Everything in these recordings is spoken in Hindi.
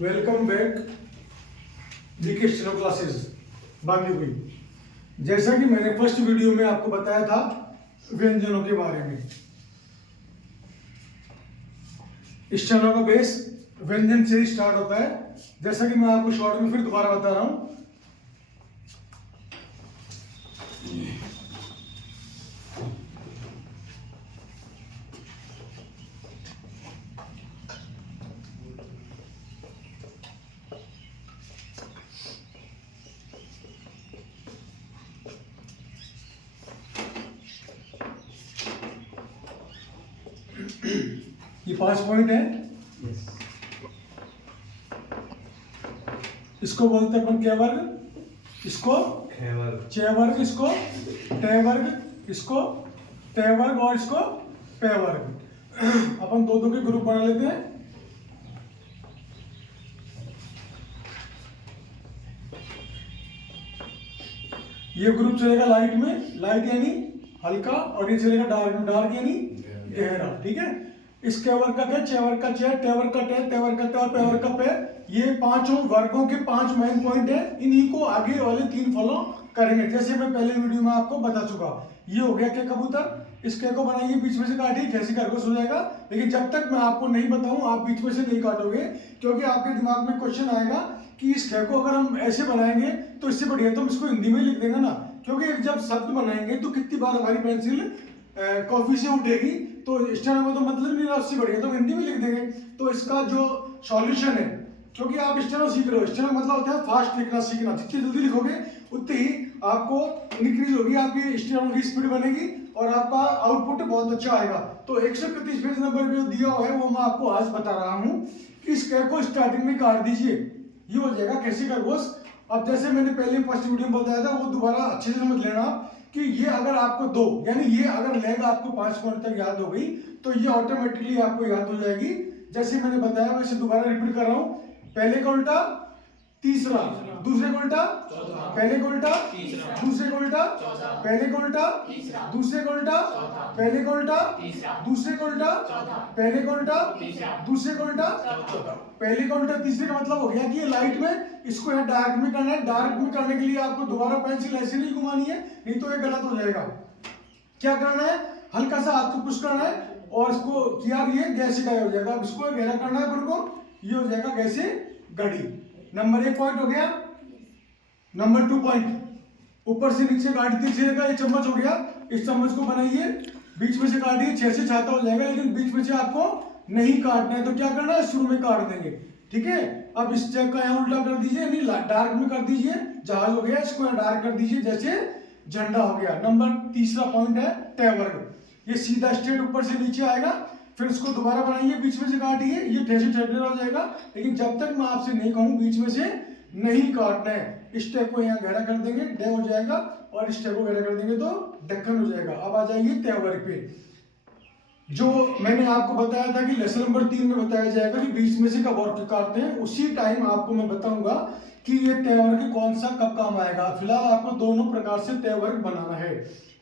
Welcome back GK steno classes बांधी हुई। जैसा कि मैंने फर्स्ट वीडियो में आपको बताया था व्यंजनों के बारे में। स्टेनो का बेस व्यंजन से ही स्टार्ट होता है। जैसा कि मैं आपको शॉर्ट में फिर दोबारा बता रहा हूं। ये 5 पॉइंट है। इसको बोलते हैं अपन क्या वर्ग, इसको चे वर्ग, इसको टे वर्ग, इसको टे वर्ग और इसको पे वर्ग। अपन दो के ग्रुप बना लेते हैं। ये ग्रुप चलेगा लाइट में, लाइट यानी हल्का, और ये चलेगा डार्क में, डार्क यानी गहरा। ठीक है। इस के वर्ग का क्या, चे वर्ग का चे, टे वर्ग का टे, ते वर्ग का ते और पे वर्ग का पे। ये पांचों वर्गों के 5 मेन पॉइंट है। इन्हीं को आगे वाले 3 फॉलो करेंगे, जैसे मैं पहले वीडियो में आपको बता चुका। ये हो गया के कबूतर, इस के को बनाइए, बीच में से काटिए, जैसे खरगोश हो जाएगा। लेकिन जब तक मैं आपको नहीं बताऊं आप बीच में से नहीं काटोगे, क्योंकि आपके दिमाग में क्वेश्चन आएगा कि इस खे को अगर हम ऐसे बनाएंगे तो इससे बढ़िया तो हम इसको हिंदी में लिख देंगे ना। क्योंकि जब शब्द बनाएंगे तो कितनी बार हमारी पेंसिल कॉफी से उठेगी, तो स्टेनो में तो मतलब नहीं रहा, उससे बढ़िया तो हिंदी में लिख देंगे। तो इसका जो सॉल्यूशन है, क्योंकि आप स्टेनो सीख रहे हो, स्टेनो मतलब होता है फास्ट लिखना सीखना। जितनी जल्दी लिखोगे उतनी ही आपको इंक्रीज होगी, आपकी स्टेनो की स्पीड बनेगी और आपका आउटपुट बहुत अच्छा आएगा। तो 131 पेज नंबर जो दिया हुआ है वो मैं आपको आज बता रहा हूँ कि इस कै को स्टार्टिंग में काट दीजिए, ये हो जाएगा कैसे खरगोश। अब जैसे मैंने पहले फर्स्ट वीडियो में बताया था, वो दोबारा अच्छे से समझ लेना कि ये अगर आपको दो, यानी ये अगर लेग आपको 5 पॉइंट तक याद हो गई तो ये ऑटोमेटिकली आपको याद हो जाएगी। जैसे मैंने बताया वैसे दोबारा रिपीट कर रहा हूं। पहले का उल्टा तीसरा, दूसरे का उल्टा पहले का उल्टा दूसरे का उल्टा पहले का उल्टा दूसरे का उल्टा पहले का उल्टा दूसरे का उल्टा पहले का उल्टा दूसरे का उल्टा पहले का उल्टा तीसरे का मतलब हो गया कि ये लाइट में, इसको यहाँ डार्क में करना है। डार्क में करने के लिए आपको दोबारा पेंसिल ऐसे नहीं घुमानी है, नहीं तो ये गलत हो जाएगा। क्या करना है, हल्का सा हाथ को पुश करना है और इसको किया ये गैसे गायब हो जाएगा। अब इसको गहरा करना है अपन को, ये हो जाएगा गैसे गड़ी। नंबर 1 पॉइंट हो गया। नंबर 2 पॉइंट ऊपर से नीचे काट दीजिए का, ये चम्मच हो गया। इस चम्मच को बनाइए, बीच में से काटिए, 6 से छाता हो जाएगा। लेकिन बीच में से आपको नहीं काटना है, तो क्या करना है, शुरू में काट देंगे। ठीक है। अब इस चेक का यहाँ उल्टा कर दीजिए, यानी डार्क में कर दीजिए, जहाज हो गया, इसको यहाँ डार्क कर दीजिए, जैसे झंडा हो गया। नंबर 3 पॉइंट है टे वर्ग। ये सीधा स्ट्रेट ऊपर से नीचे आएगा, फिर इसको दोबारा बनाइए, बीच में से काटिए, ये ठेसे ठेडर हो जाएगा। लेकिन जब तक मैं आपसे नहीं कहूं बीच में से नहीं काटना है। इस टे को यहाँ गहरा कर देंगे, डे हो जाएगा, और इस टे को गहरा कर देंगे तो दक्कन हो जाएगा। अब आ जाइए टे वर्ग पे। जो मैंने आपको बताया था कि लेसन नंबर 3 में बताया जाएगा कि बीच में से कब और काटते हैं, उसी टाइम आपको मैं बताऊंगा कि ये टे वर्ग कौन सा कब काम आएगा। फिलहाल आपको दोनों प्रकार से टे वर्ग बनाना है।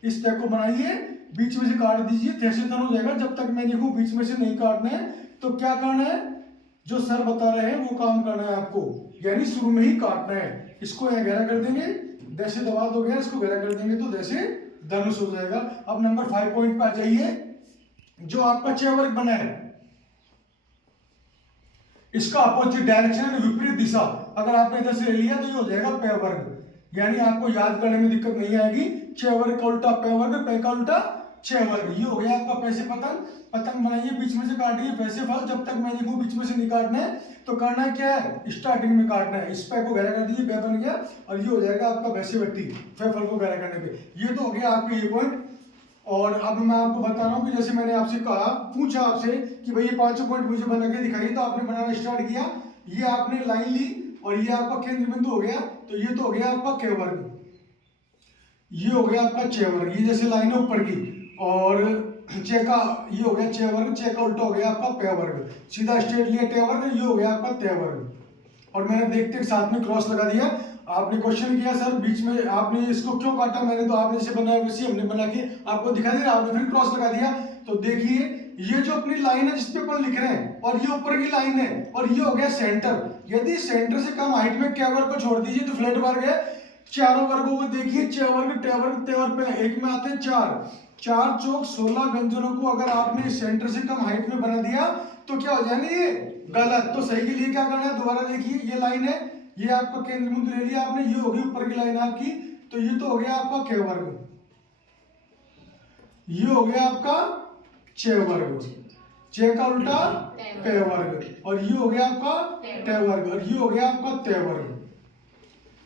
इस टे को बनाइए, बीच में से काट दीजिए, थेसे तन हो जाएगा। जब तक मैं देखूं बीच में से नहीं काटना है, तो क्या करना है, जो सर बता रहे हैं वो काम करना है आपको, यानी शुरू में ही काटना है। इसको यहाँ गहरा कर देंगे, जैसे दबाव हो गया, इसको गहरा कर देंगे तो जैसे धनुष हो जाएगा। अब नंबर 5 पॉइंट पे आ जाइए। जो आपका चे वर्ग बना है, इसका अपोजिट डायरेक्शन, विपरीत दिशा, अगर आपने इधर से ले लिया तो ये हो जाएगा पे वर्ग। यानी आपको याद करने में दिक्कत नहीं आएगी। चे वर्ग का उल्टा पे वर्ग, पे का उल्टा चे वर्ग। ये हो गया आपका पैसे पतंग। पतंग बनाइए, बीच में से काटिए, पैसे फल। जब तक मैं देखूं बीच में से नहीं काटना है, तो करना क्या है, स्टार्टिंग में काटना है। इस पे को गहरा कर दीजिए, पे बन गया, और ये हो जाएगा आपका वैसे व्यक्ति फे फल को गहरा करने पे। ये तो हो गया आपके ये पॉइंट। और अब मैं आपको बता रहा हूँ कि जैसे मैंने आपसे कहा, पूछा आपसे कि भाई ये 5 पॉइंट मुझे बना के दिखाइए, तो आपने बनाना स्टार्ट किया। ये आपने लाइन ली और ये आपका केंद्र बिंदु हो गया, तो ये तो हो गया आपका के वर्ग, ये हो गया आपका चे वर्ग। ये जैसे लाइन है ऊपर की, और चे का ये हो गया चे वर्ग, चे का उल्टा हो गया आपका पे वर्ग। सीधा स्ट्रेट लिया टे वर्ग, ये हो गया आपका ते वर्ग। और मैंने देखते साथ में क्रॉस लगा दिया। आपने क्वेश्चन किया सर बीच में आपने इसको क्यों काटा, मैंने तो आपने जैसे बनाया वैसे हमने बना के आपको दिखा दिया, आपने फिर क्रॉस लगा दिया। तो देखिए ये जो अपनी लाइन है जिसपे अपन लिख रहे हैं और ये ऊपर की लाइन है और ये हो गया सेंटर। यदि सेंटर से कम हाइट में क्या वर्ग को छोड़ दीजिए तो फ्लैट वर्ग है। चारों वर्गों को देखिए, च वर्ग, ट वर्ग, ते वर्ग पे एक में आते हैं 4, 4 चौक 16 व्यंजनों को अगर आपने सेंटर से कम हाइट में बना दिया तो क्या हो जाएंगे ये गलत। तो सही के लिए क्या करना है, दोबारा देखिए, ये लाइन है, ये आपका केंद्र बिंदु ले लिया आपने, ये होगी ऊपर की लाइन आपकी, तो ये तो हो गया आपका क वर्ग, ये हो गया आपका च वर्ग, च का उल्टा प वर्ग, और ये हो गया आपका ट वर्ग, और ये हो गया आपका त वर्ग।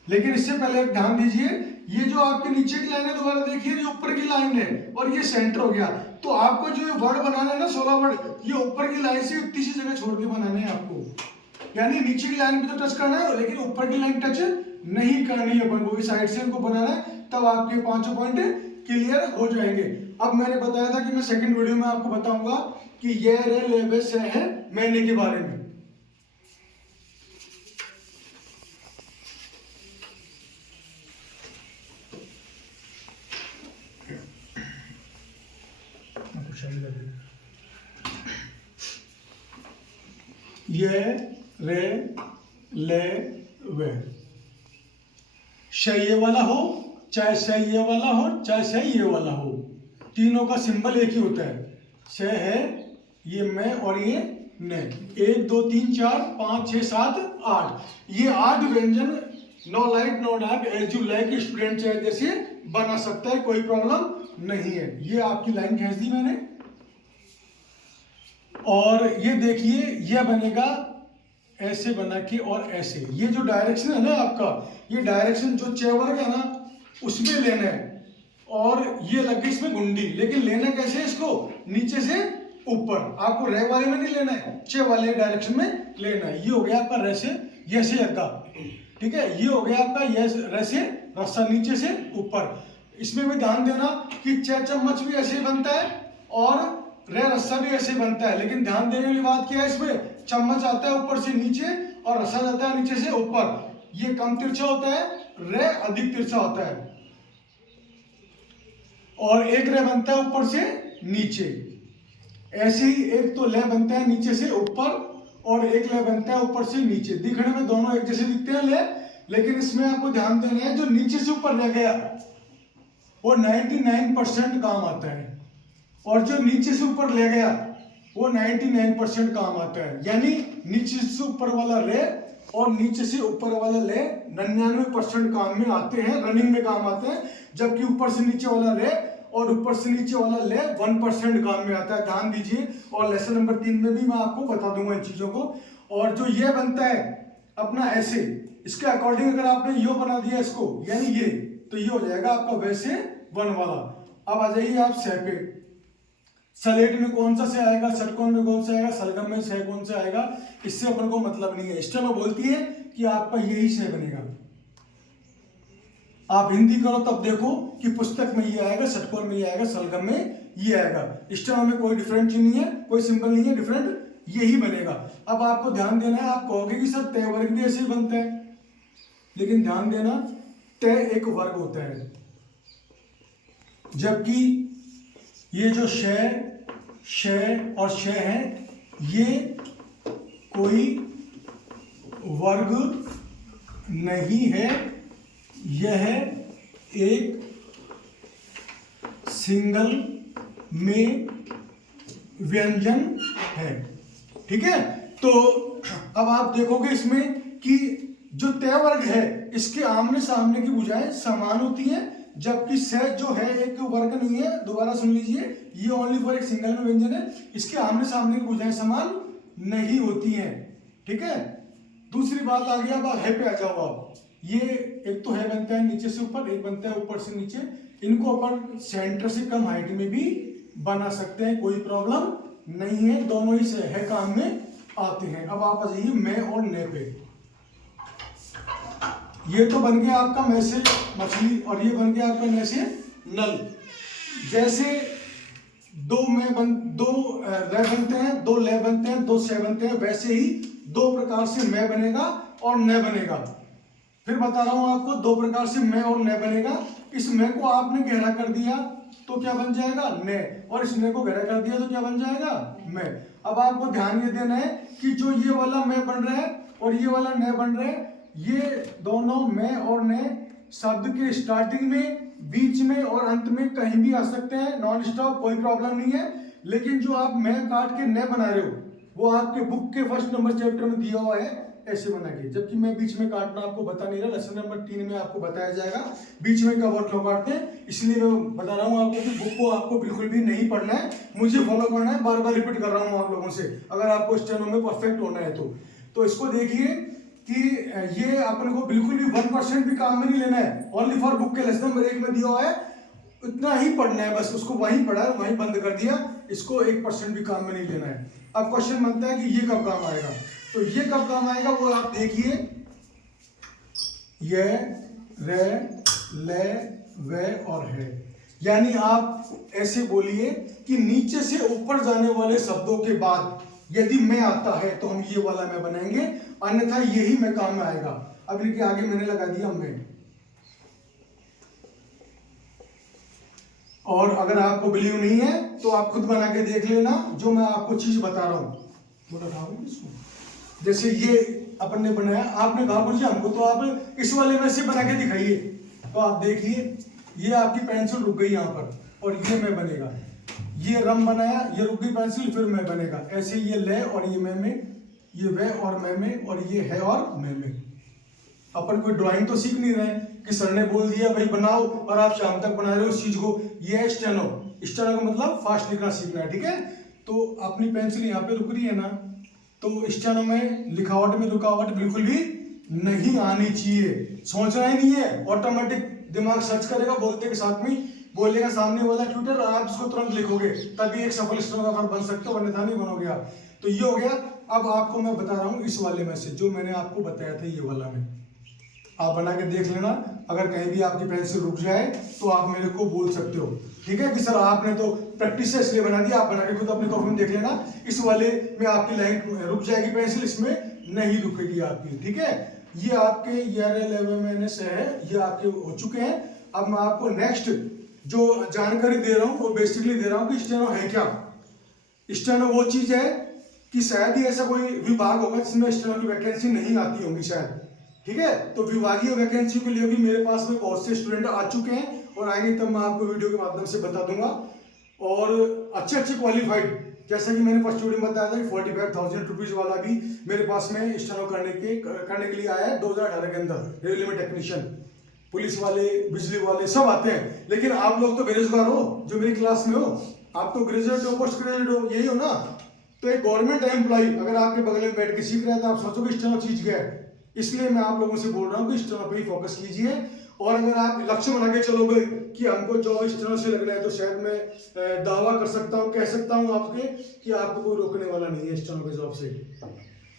लेकिन इससे पहले एक ध्यान दीजिए, ये जो आपके नीचे की लाइन है दोबारा देखिए, ये ऊपर की लाइन है और ये सेंटर हो गया। तो आपको जो ये वर्ड बनाना है ना 16 वर्ड, ये ऊपर की लाइन से इतनी सी जगह छोड़ के बनाने हैं आपको। यानी नीचे की लाइन पे तो टच करना है लेकिन ऊपर की लाइन टच नहीं करनी है, अपन को भी साइड से इनको बनाना है, तब आपके 5 पॉइंट क्लियर हो जाएंगे। अब मैंने बताया था कि मैं सेकंड वीडियो में आपको बताऊंगा कि ये रे लेवे से है मैंने के बारे में। ये रे ले वे, चाहे ये वाला हो चाहे सही ये वाला हो चाहे सही ये वाला हो, तीनों का सिंबल एक ही होता है। से है ये मैं और ये ने, 1 2 3 4 5 6 7 8, ये 8 व्यंजन no light no dark as you like student चाहे जैसे बना सकता है, कोई प्रॉब्लम नहीं है। ये आपकी लाइन खींच दी मैंने, और ये देखिए यह बनेगा ऐसे बना के और ऐसे। ये जो डायरेक्शन है ना आपका, ये डायरेक्शन जो च वर्ग है ना उसमें लेना है, और ये लग गई इसमें गुंडी, लेकिन लेना कैसे है इसको, नीचे से ऊपर, आपको रे वाले में नहीं लेना है, च वाले डायरेक्शन में लेना है। ये हो गया आपका रे से ये से लगा, ठीक है, ये हो गया आपका ये रे से रस्सा नीचे से ऊपर। इसमें भी ध्यान देना कि च चम्मच भी ऐसे बनता है और रे रस्सा भी ऐसे बनता है, लेकिन ध्यान देने वाली बात क्या है, इसमें चम्मच आता है ऊपर से नीचे और रस्सा जाता है नीचे से ऊपर। ये कम तिरछा होता है, रे अधिक तिरछा होता है, और एक रे बनता है ऊपर से नीचे। ऐसे ही एक तो ले बनता है नीचे से ऊपर और एक ले बनता है ऊपर से नीचे। दिखने में दोनों एक जैसे दिखते हैं ले, लेकिन इसमें आपको ध्यान देना है जो नीचे से ऊपर ले गया वो 99% काम आता है, और जो नीचे से ऊपर ले गया वो 99% काम आता है। यानी नीचे से ऊपर वाला ले और नीचे से ऊपर वाला ले 99% काम में आते हैं, रनिंग में काम आते हैं, जबकि ऊपर से नीचे वाला ले और ऊपर से नीचे वाला ले 1% काम में आता है। ध्यान दीजिए, और लेसन नंबर 3 में भी मैं आपको बता दूंगा इन चीजों को। और जो ये बनता है अपना ऐसे, इसके अकॉर्डिंग अगर आपने यो बना दिया इसको, यानी ये, तो ये हो जाएगा आपका वैसे 1 वाला। अब आ जाइए आप सह पे, सलेट में कौन सा से आएगा, षटकोण में कौन सा आएगा, सलगम में सह कौन सा आएगा, इससे अपन को मतलब नहीं है। स्टेनो बोलती है कि आपका यही सह बनेगा। आप हिंदी करो तब देखो कि पुस्तक में ये आएगा, षटकोण में ये आएगा, सलगम में ये आएगा। स्टेनो में कोई डिफरेंट चीज नहीं है, कोई सिंबल नहीं है, डिफरेंट यही बनेगा। अब आपको ध्यान देना है, आप कहोगे कि सर तय वर्ग भी ऐसे ही बनता है, लेकिन ध्यान देना तय एक वर्ग होता है, जबकि ये जो श और श है ये कोई वर्ग नहीं है, यह एक सिंगल में व्यंजन है। ठीक है, तो अब आप देखोगे इसमें कि जो तय वर्ग है इसके आमने सामने की भुजाएं समान होती हैं, जबकि स जो है एक वर्ग नहीं है। दोबारा सुन लीजिए, ये ओनली फॉर एक सिंगल में व्यंजन है, इसके आमने सामने की भुजाएं समान नहीं होती हैं। ठीक है, दूसरी बात आ गया, अब है पे आ जाओ आप। ये एक तो है बनता है नीचे से ऊपर, एक बनता है ऊपर से नीचे। इनको अपन सेंटर से कम हाइट में भी बना सकते हैं, कोई प्रॉब्लम नहीं है, दोनों ही से है काम में आते हैं। अब आप आ जाइए मैं और ने पे। ये तो बन गया आपका मैं से मछली और ये बन गया आपका मैं से नल। जैसे दो रे बनते हैं, 2 ले बनते हैं, 2 से बनते हैं, वैसे ही 2 प्रकार से मैं बनेगा और न बनेगा। फिर बता रहा हूं आपको, दो प्रकार से मैं और न बनेगा। इस मैं को आपने गहरा कर दिया तो क्या बन जाएगा, ने, और इस ने को गहरा कर दिया तो क्या बन जाएगा, मैं। अब आपको ध्यान ये देना है कि जो ये वाला मैं बन रहा है और ये वाला न बन रहा है, ये दोनों मैं और ने शब्द के स्टार्टिंग में, बीच में और अंत में कहीं भी आ सकते हैं, नॉन स्टॉप, कोई प्रॉब्लम नहीं है। लेकिन जो आप मैं काट के न बना रहे हो वो आपके बुक के फर्स्ट नंबर चैप्टर में दिया हुआ है ऐसे बना के, जबकि मैं बीच में काटना आपको बता नहीं रहा। लेसन नंबर 3 में आपको बताया जाएगा बीच में कब और क्यों काटते हैं, इसलिए मैं बता रहा हूँ आपको कि बुक को आपको बिल्कुल भी नहीं पढ़ना है, मुझे फॉलो करना है। बार बार रिपीट कर रहा हूँ आप लोगों से, अगर आपको स्टेनो में परफेक्ट होना है तो इसको देखिए कि ये अपन को बिल्कुल भी 1% भी काम में नहीं लेना है। ओनली फॉर बुक के लेसन नंबर 1 में दिया हुआ है, इतना ही पढ़ना है बस, उसको वहीं पढ़ा है वहीं बंद कर दिया, इसको 1% भी काम में नहीं लेना है। अब क्वेश्चन बनता है कि ये कब काम आएगा, तो ये कब काम आएगा वो आप देखिए, ये, रे, ले, वे और है। यानी आप ऐसे बोलिए कि नीचे से ऊपर जाने वाले शब्दों के बाद यदि मैं आता है तो हम ये वाला मैं बनाएंगे, अन्यथा यही मैं काम में आएगा। अब इनके आगे मैंने लगा दिया मैं। और अगर आपको बिलीव नहीं है तो आप खुद बना के देख लेना, जो मैं आपको चीज बता रहा हूं। जैसे ये अपन ने बनाया, आपने कहा मुझे हमको तो आप इस वाले में से बना के दिखाइए, तो आप देखिए ये आपकी पेंसिल रुक गई यहाँ पर और ये मैं बनेगा, ये रम बनाया, ये रुक गई पेंसिल, फिर मैं बनेगा। ऐसे ये ले और ये मैं में, ये वे और मैं में, और ये है और मैं में। अपन कोई ड्राइंग तो सीख नहीं रहे कि सर ने बोल दिया भाई बनाओ और आप शाम तक बना रहे हो उस चीज को। ये है स्टेनो, स्टेनो का मतलब फास्ट लिखना सीखना है, ठीक है। तो अपनी पेंसिल यहाँ पे रुक रही है ना, तो स्टेनो में लिखावट में रुकावट बिल्कुल भी नहीं आनी चाहिए, सोचना ही नहीं है, ऑटोमेटिक दिमाग सर्च करेगा, बोलते के साथ में बोलेगा सामने वाला ट्यूटर, आप इसको तुरंत लिखोगे, तभी एक सफल स्टेनोग्राफर बन सकते हो, अन्यथा नहीं बनोगे आप। तो ये हो गया। अब आपको मैं बता रहा हूँ इस वाले में से, जो मैंने आपको बताया था ये वाला में, आप बना के देख लेना। अगर कहीं भी आपकी पेंसिल रुक जाए तो आप मेरे को बोल सकते हो, ठीक है, कि सर आपने तो प्रैक्टिस से इसलिए बना दिया। आप बना के खुद अपने कॉपी में देख लेना, इस वाले में आपकी लाइन रुक जाएगी पेंसिल, इसमें नहीं रुकेगी आपकी, ठीक है। ये आपके ये से है, ये आपके हो चुके हैं। अब मैं आपको नेक्स्ट जो जानकारी दे रहा हूँ वो बेसिकली दे रहा हूँ कि स्टेनो है क्या। स्टेनो वो चीज है कि शायद ही ऐसा कोई विभाग होगा जिसमें स्टेनो की वैकेंसी नहीं आती होगी शायद, ठीक है। तो विभागीय वैकेंसी के लिए भी मेरे पास में बहुत से स्टूडेंट आ चुके हैं और आएंगे, तब मैं आपको वीडियो के माध्यम से बता दूंगा। और अच्छे क्वालिफाइड, जैसा कि मैंने फर्स्ट वीडियो में बताया था कि 45,000 रुपीज वाला भी मेरे पास में स्टेनो करने के लिए आया है 2018 के अंदर। रेलवे में टेक्नीशियन, पुलिस वाले, बिजली वाले सब आते हैं। लेकिन आप लोग तो बेरोजगार हो, जो मेरी क्लास में हो, आप तो ग्रेजुएट हो, पोस्ट ग्रेजुएट हो, यही हो ना। तो एक गवर्नमेंट एम्प्लॉय अगर आपके बगल में बैठ के सीख रहा है तो आप सोचो कि स्टेनो चीज क्या है। इसलिए मैं आप लोगों से बोल रहा हूँ कि स्टेनो पे ही फोकस कीजिए। और अगर आप लक्ष्य बना के चलोगे कि हमको जॉब स्टेनो से लगना है, तो शायद मैं दावा कर सकता हूँ, कह सकता हूँ आपके कि आपको कोई रोकने वाला नहीं है स्टेनो के जॉब से।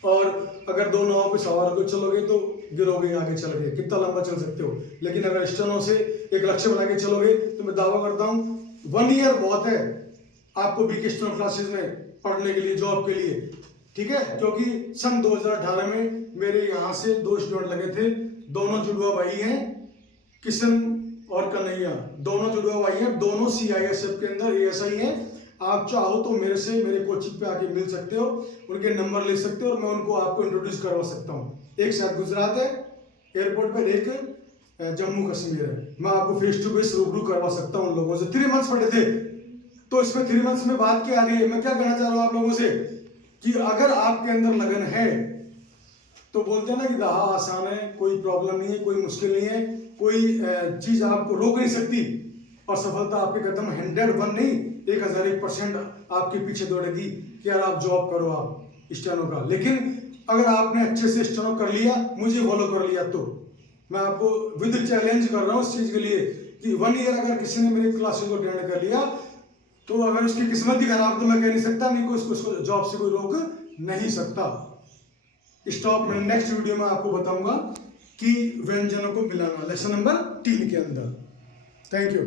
और अगर दो नावों पे सवार होकर चलोगे तो गिरोगे आगे चल के, कितना लंबा चल सकते हो। लेकिन अगर स्टेनो से एक लक्ष्य बना के चलोगे तो मैं दावा करता हूँ 1 ईयर बहुत है आपको बीके स्टेनो क्लासेस में पढ़ने के लिए, जॉब के लिए, ठीक है। क्योंकि सन 2018 में मेरे यहाँ से 2 स्टूडेंट लगे थे, दोनों जुड़वा भाई हैं, किशन और कन्हैया, दोनों जुड़वा भाई हैं, दोनों CISF के अंदर ASI हैं। आप चाहो तो मेरे से मेरे कोचिंग पे आके मिल सकते हो, उनके नंबर ले सकते हो और मैं उनको आपको इंट्रोड्यूस करवा सकता हूँ। एक शायद गुजरात है एयरपोर्ट पर, एक जम्मू कश्मीर है। मैं आपको फेस टू फेस रूबरू करवा सकता हूँ उन लोगों से। 3 मंथ्स पढ़े थे, तो इसमें 3 मंथ्स में बात क्या आ रही है, मैं क्या कहना चाह रहा हूँ आप लोगों से कि अगर आपके अंदर लगन है तो बोलते हैं ना कि दहा आसान है, कोई प्रॉब्लम नहीं है, कोई मुश्किल नहीं है, कोई चीज आपको रोक नहीं सकती, और सफलता आपके कदम 101 नहीं 1001% आपके पीछे दौड़ेगी कि यार आप जॉब करो आप स्टेनो का। लेकिन अगर आपने अच्छे से स्टेनो कर लिया, मुझे फॉलो कर लिया, तो मैं आपको विद चैलेंज कर रहा हूँ इस चीज के लिए कि 1 ईयर अगर किसी ने मेरी क्लासेस को अटेंड कर लिया, तो अगर उसकी किस्मत ही खराब तो मैं कह नहीं सकता, नहीं को उसको जॉब से कोई रोक नहीं सकता। स्टॉप में नेक्स्ट वीडियो में आपको बताऊंगा कि व्यंजनों को मिलाना, लेसन नंबर 3 के अंदर। Thank you.